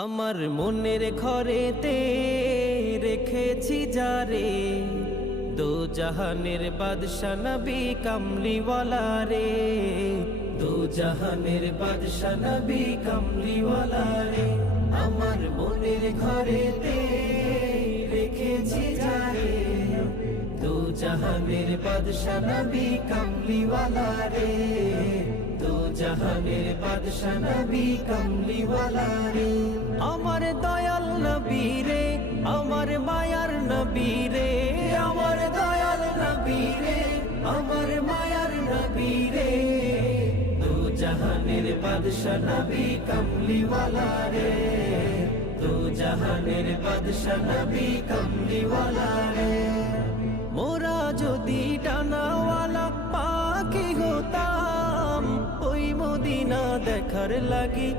আমার মনের ঘরেতে রেখেছি যারে, দো জাহানের বাদশা নবী কামলিওয়ালা রে, দো জাহানের বাদশা নবী কামলিওয়ালা রে। আমার মনের ঘরেতে রেখেছি যারে, দো জাহানের বাদশা নবী কামলিওয়ালা রে, দো জাহানের বাদশা নবী কামলিওয়ালা রে। আমার দয়াল নবী রে, আমার মায়ার নবী রে, আমার দয়াল নবী রে, আমার মায়ার নবী রে, দো জাহানের বাদশা নবী কামলিওয়ালা রে, দো জাহানের বাদশা নবী কামলিওয়ালা রে। মোরা যদি ডানাওয়ালা পাখি হতাম, ওই মদিনা দেখার লাগি